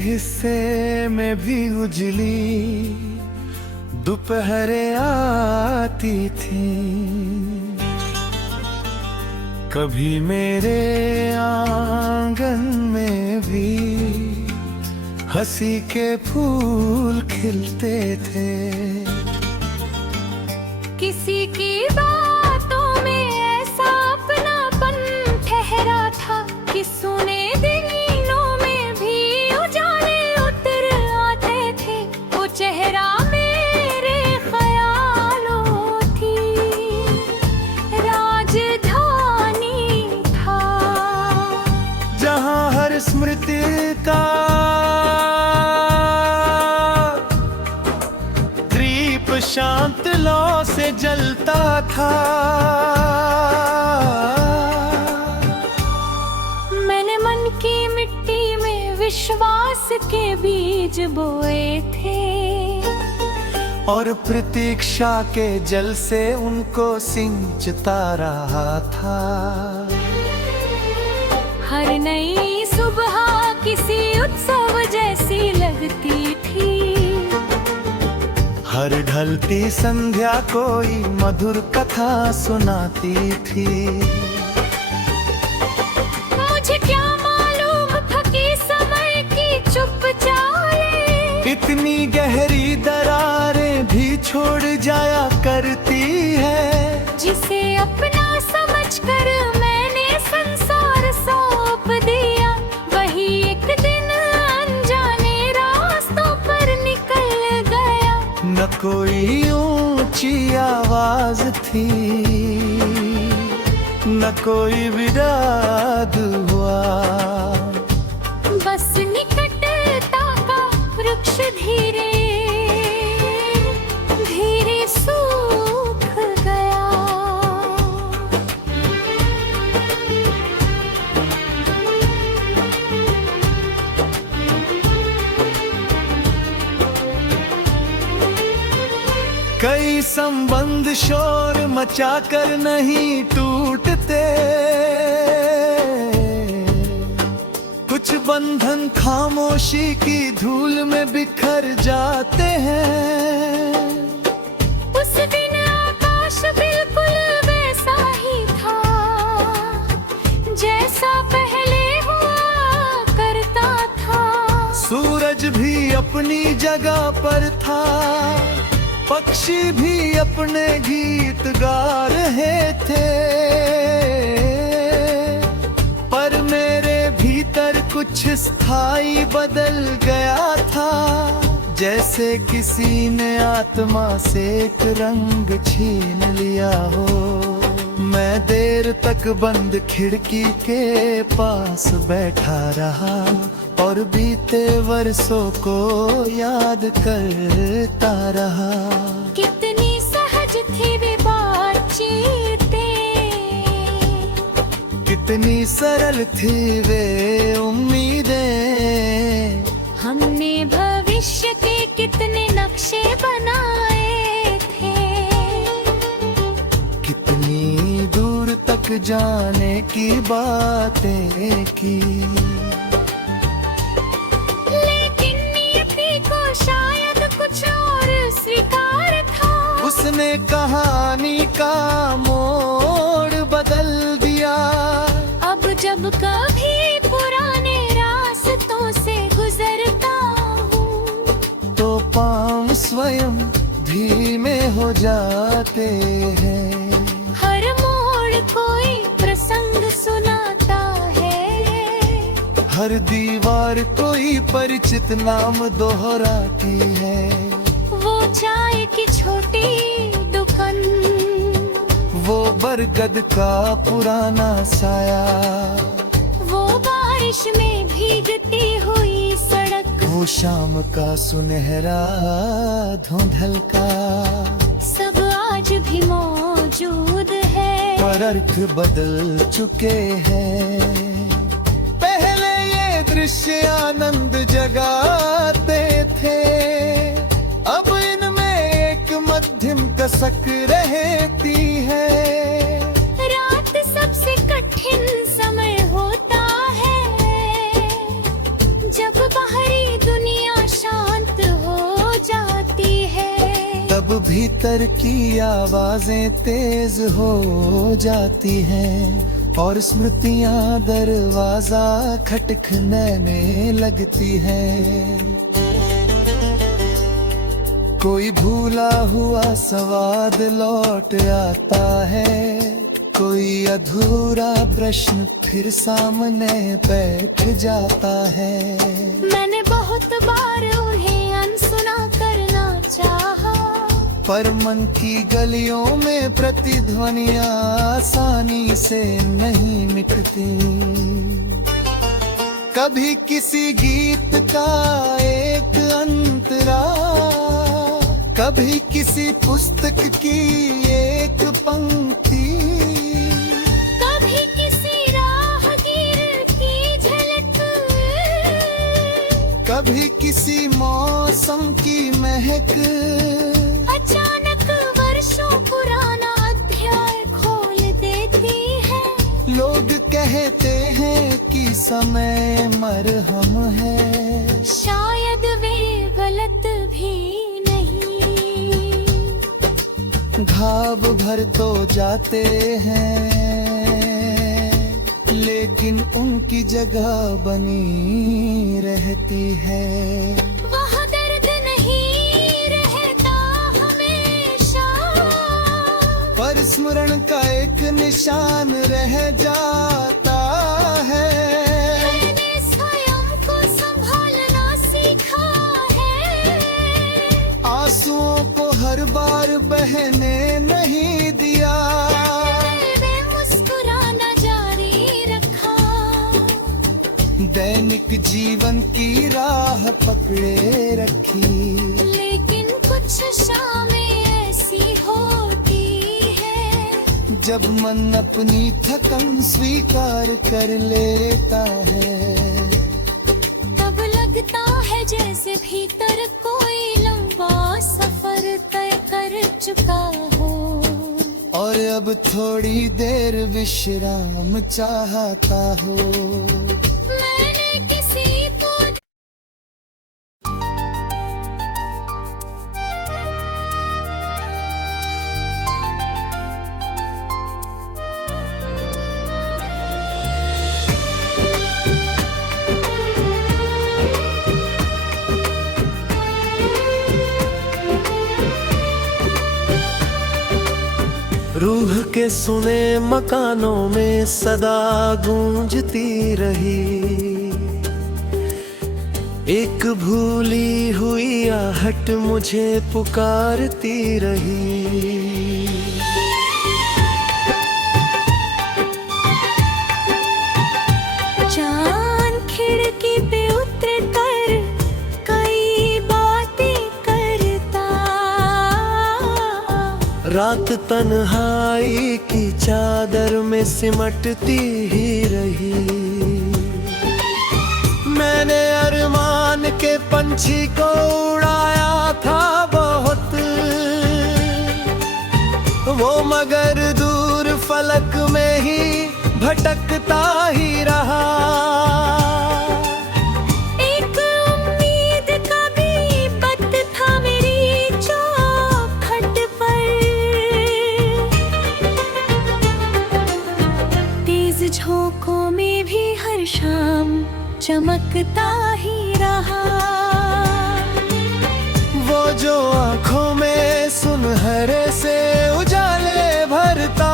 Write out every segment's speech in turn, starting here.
हिस्से में भी उजली दोपहरें आती थी। कभी मेरे आंगन में भी हंसी के फूल खिलते थे। किसी की बातों में ऐसा अपनापन ठहरा था कि सुने दिनों में भी उजाले उतर आते थे। वो चेहरा मेरे ख्यालों थी, राजधानी था जहाँ हर स्मृति का दीप शांत लौ से जलता था। मैंने मन की मिट्टी में विश्वास के बीज बोए थे और प्रतीक्षा के जल से उनको सिंचता रहा था। हर नई सुबह किसी उत्सव जैसी लगती थी। हर ढलती संध्या कोई मधुर कथा सुनाती थी। मुझे क्या मालूम था कि समय की चुप चालें इतनी गहरी दरारें भी छोड़ जाया करती है। जिसे अपना समझकर मैंने संसार सौंप दिया, वही एक दिन अनजाने रास्तों पर निकल गया। न कोई ऊंची आवाज थी, न कोई विराद हुआ। बस निकटता का वृक्ष धीरे धीरे सूख गया। कई संबंध शोर मचाकर नहीं टूटते, कुछ बंधन खामोशी की धूल में बिखर जाते हैं। उस दिन आकाश बिल्कुल वैसा ही था जैसा पहले हुआ करता था। सूरज भी अपनी जगह पर था, पक्षी भी अपने गीत गा रहे थे। पर मेरे भीतर कुछ स्थायी बदल गया था, जैसे किसी ने आत्मा से एक रंग छीन लिया हो। मैं देर तक बंद खिड़की के पास बैठा रहा और बीते वर्षों को याद करता रहा। कितनी सहज थी वे बातचीतें, कितनी सरल थी वे उम्मीदें। हमने भविष्य के कितने नक्शे बनाए थे। कितनी दूर तक जाने की बातें की। लेकिन नियति को शायद कुछ और स्वीकार था। उसने कहानी का मोड़ बदल दिया। अब जब कभी पुराने रास्तों से गुजरता हूँ तो पाँव स्वयं धीमे हो जाते हैं। हर मोड़ कोई प्रसंग सुनाता है। हर दीवार कोई परिचित नाम दोहराती है। वो चाय की छोटी दुकान, वो बरगद का पुराना साया, वो बारिश में भीगती हुई सड़क, वो शाम का सुनहरा धुंधल का, सब आज भी मौजूद है। पर अर्थ बदल चुके हैं। पहले ये दृश्य आनंद जगाते थे, अब इनमें एक मध्यम कसक रहती है। रात सबसे कठिन समय होता है, जब बाहरी भीतर की आवाजें तेज हो जाती हैं और स्मृतियां दरवाजा खटखने लगती हैं। कोई भूला हुआ स्वाद लौट आता है, कोई अधूरा प्रश्न फिर सामने बैठ जाता है। मैंने बहुत बार उन्हें अनसुना करना चाहा, पर मन की गलियों में प्रतिध्वनियां आसानी से नहीं मिटती। कभी किसी गीत का एक अंतरा, कभी किसी पुस्तक की एक पंक्ति, कभी किसी राहगीर की झलक, कभी किसी मौसम की महक। अचानक वर्षों पुराना अध्याय खोल देती है। लोग कहते हैं कि समय मरहम है, शायद वे गलत भी नहीं। घाव भर तो जाते हैं, लेकिन उनकी जगह बनी रहती है। वहाँ दर्द नहीं रहता हमेशा, पर स्मरण का एक निशान रह जाता है। मैंने स्वयं को संभालना सीखा है, आंसुओं को हर बार बहने नहीं दिया। मैंने मुस्कुराना जारी रखा, दैनिक जीवन की राह पकड़े रखी। लेकिन कुछ शामें ऐसी होती है, जब मन अपनी थकन स्वीकार कर लेता है, तब लगता है जैसे भीतर कोई लंबा सफर तय कर चुका हो। और अब थोड़ी देर विश्राम चाहता हो। मैंने किसी को रूह के सुने मकानों में सदा गूंजती रही, एक भूली हुई आहट मुझे पुकारती रही। चांद खिड़की पे उतर कर कई बातें करता, रात तन्हाई की चादर में सिमटती ही रही। मैंने अरमान के पंछी को उड़ाया था बहुत, वो मगर दूर फलक में ही भटकता ही रहा। एक उम्मीद का भी पत था मेरी चौखट पर, तेज झोंकों में भी हर शाम चमकता ही रहा। वो जो आँखों में सुनहरे से उजाले भरता,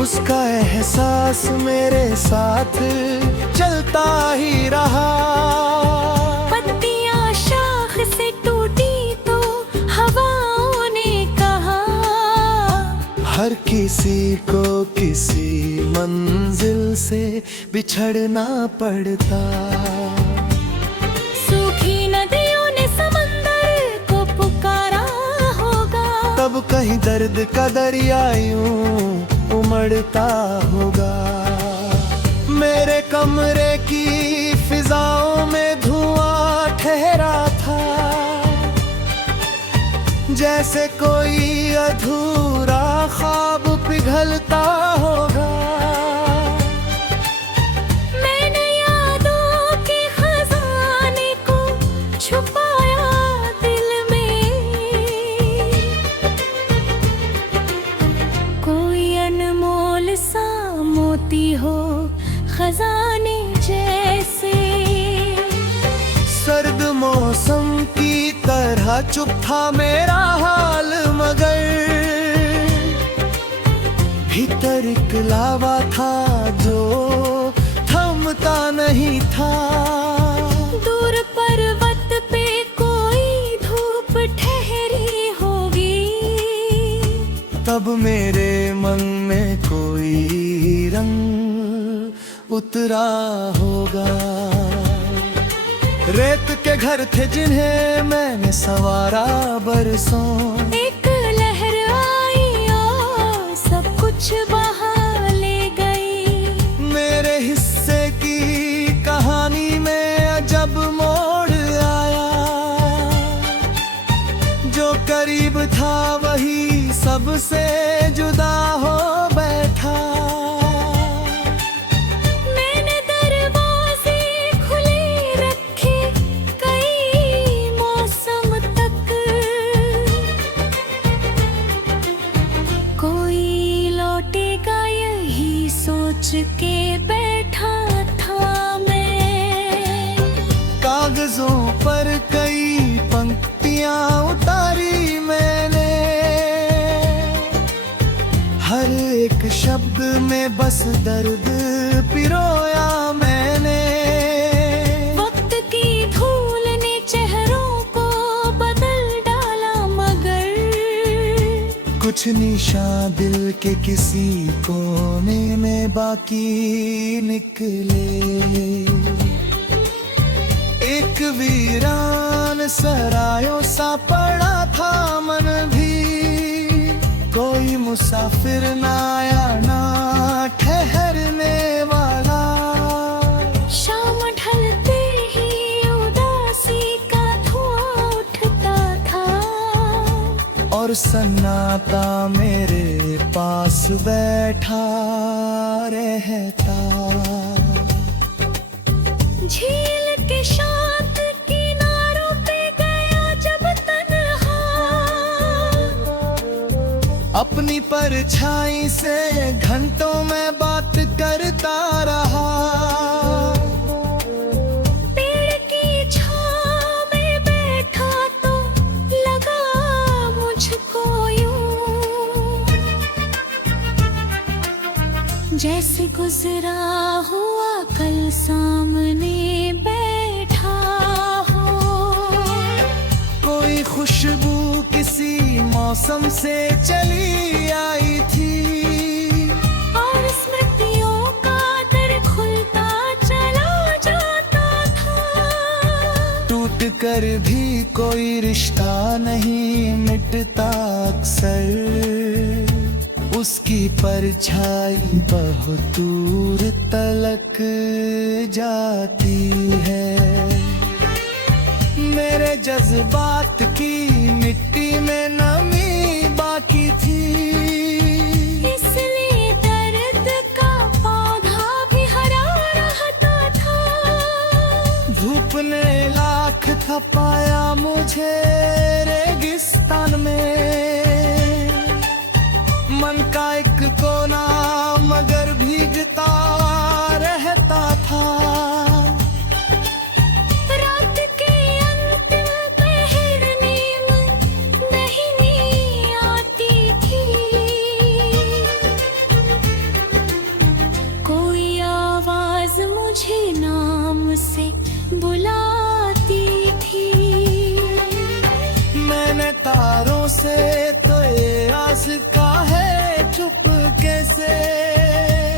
उसका एहसास मेरे साथ चलता ही रहा। पत्तियां शाख से टूटी तो हवाओं ने कहा, हर किसी को किसी मंजिल से बिछड़ना पड़ता। सूखी नदियों ने समंदर को पुकारा होगा, तब कहीं दर्द का दरिया यूं उमड़ता होगा। मेरे कमरे की फिजाओं में धुआं ठहरा था, जैसे कोई अधूरा ख्वाब पिघलता होगा। मैंने यादों के खजाने को छुपाया दिल में, चुप था मेरा हाल, मगर भीतर एक लावा था जो थमता नहीं था। दूर पर्वत पे कोई धूप ठहरी होगी, तब मेरे मन में कोई रंग उतरा होगा। रेत के घर थे जिन्हें मैंने संवारा बरसों, एक लहर आई और सब कुछ बहा ले गई। मेरे हिस्से की कहानी में अजब मोड़ आया, जो करीब था वही सबसे जुदा हो बैठा। मैंने दरवाजे खुले रखे कई मौसम तक, कोई लौटेगा यही सोच के बैठा था मैं। कागजों पर कई पंक्तियां उतारी मैंने, हर एक शब्द में बस दर्द पिरोया मैंने। वक्त की धूल ने चेहरों को बदल डाला, मगर कुछ निशान दिल के किसी कोने में बाकी निकले। एक वीरान सरायों सा पड़ा था मन भी, कोई मुसाफिर ना आया ना ठहरने वाला। शाम ढलते ही उदासी का धुआं उठता था, और सन्नाटा मेरे पास बैठा रहता। झील के शांत किनारों पे गया जब तन्हा, अपनी परछाई से घंटों में बात करता रहा। पेड़ की छांव में बैठा तो लगा मुझको यूं, जैसे गुजरा हुआ कल सामने बैठा हो। कोई खुशबू किसी मौसम से चली आई थी, और स्मृतियों का दर खुलता चला जाता था। टूट कर भी कोई रिश्ता नहीं मिटता अक्सर, उसकी परछाई बहुत दूर तलक जाती है। मेरे जज्बात की मिट्टी में नमी बाकी थी, इसलिए दर्द का पौधा भी हरा रहता था। धूप ने लाख थपाया मुझे रेगिस्तान में, मन का एक कोना मगर भीगता रहता था। रात के अंतिम पहर नींद नहीं आती थी, कोई आवाज मुझे नाम से बुलाती थी। मैंने तारों से तो ये आस का है चुप कैसे,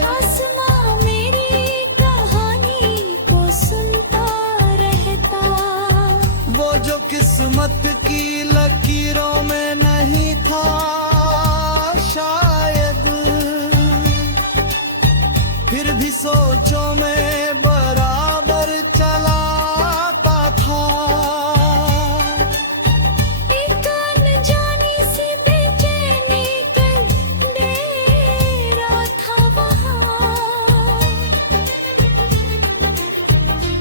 आसमां मेरी कहानी को सुनता रहता। वो जो किस्मत की लकीरों में नहीं था शायद, फिर भी सोचों में बराबर चलाता था। एक अनजानी सी बेचैनी का डेरा था वहाँ,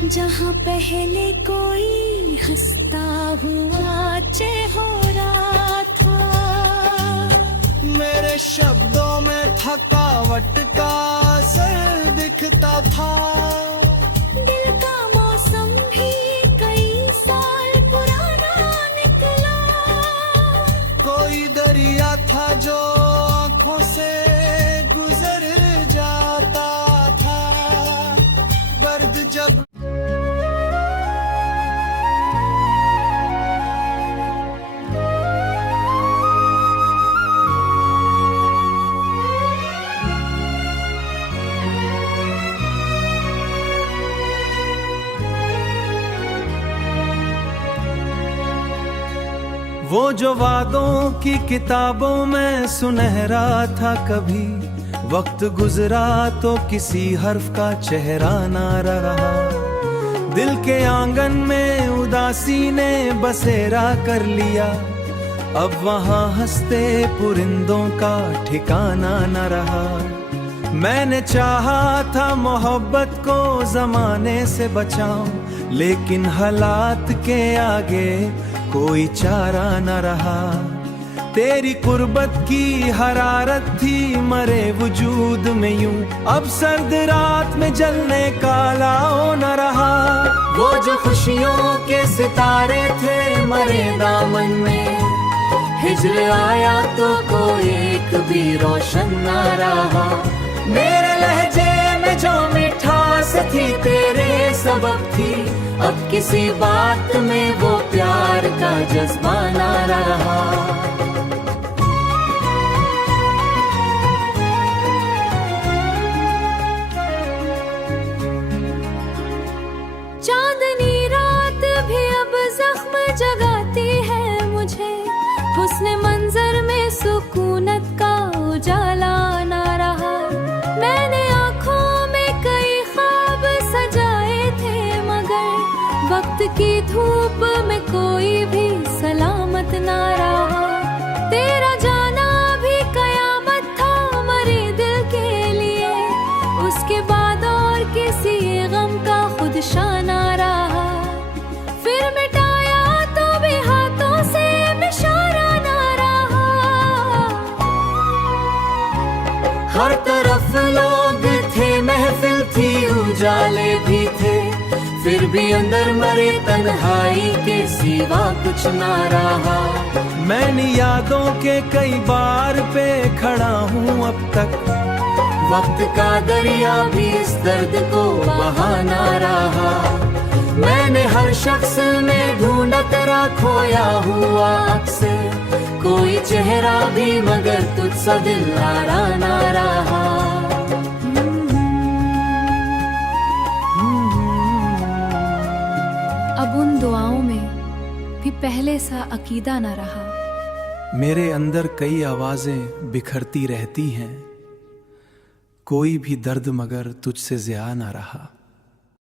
जहाँ पहले कोई हंसता हुआ चेहरा था। मेरे शब्दों में थकावट का असर दिखता था। दिल का मौसम भी कई साल पुराना निकला, वो जो वादों की किताबों में सुनहरा था, कभी वक्त गुजरा तो किसी हर्फ का चेहरा ना रहा। दिल के आंगन में उदासी ने बसेरा कर लिया, अब वहाँ हंसते पुरिंदों का ठिकाना न रहा। मैंने चाहा था मोहब्बत को जमाने से बचाऊं, लेकिन हालात के आगे कोई चारा न रहा। तेरी कुर्बत की हरारत थी मरे वजूद में यूं, अब सर्द रात में जलने का लाओ न रहा। वो जो खुशियों के सितारे थे मरे दामन में, हिज्र आया तो कोई एक भी रोशन न रहा। मेरे लहजे में जो मिठास थी तेरे सबब थी, अब किसी बात में वो प्यार का जज्बा न रहा। चांदनी रात भी अब जख्म जगाती है मुझे, हुस्न मंजर में सुकूनत का उजाला ना रहा। मैंने आँखों में कई ख्वाब सजाए थे, मगर वक्त की धूप में कोई भी सलामत ना रहा। तेरा जाना भी कयामत था मरे दिल के लिए, उसके बाद और किसी गम का खुद शाना रहा। फिर मिटाया तो भी हाथों से इशारा ना रहा। हर तरफ लोग थे, महफिल थी, उजाले भी थे, फिर भी अंदर मरे तन्हाई के सिवा कुछ ना रहा। मैंने यादों के कई बार पे खड़ा हूँ अब तक, वक्त का दरिया भी इस दर्द को बहा ना रहा। मैंने हर शख्स में ढूंढा तेरा खोया हुआ अक्सर, कोई चेहरा भी मगर तुझसा दिल आरा ना रहा। अब उन दुआओं में भी पहले सा अकीदा न रहा। मेरे अंदर कई आवाजें बिखरती रहती हैं, कोई भी दर्द मगर तुझसे ज़्यादा ना रहा।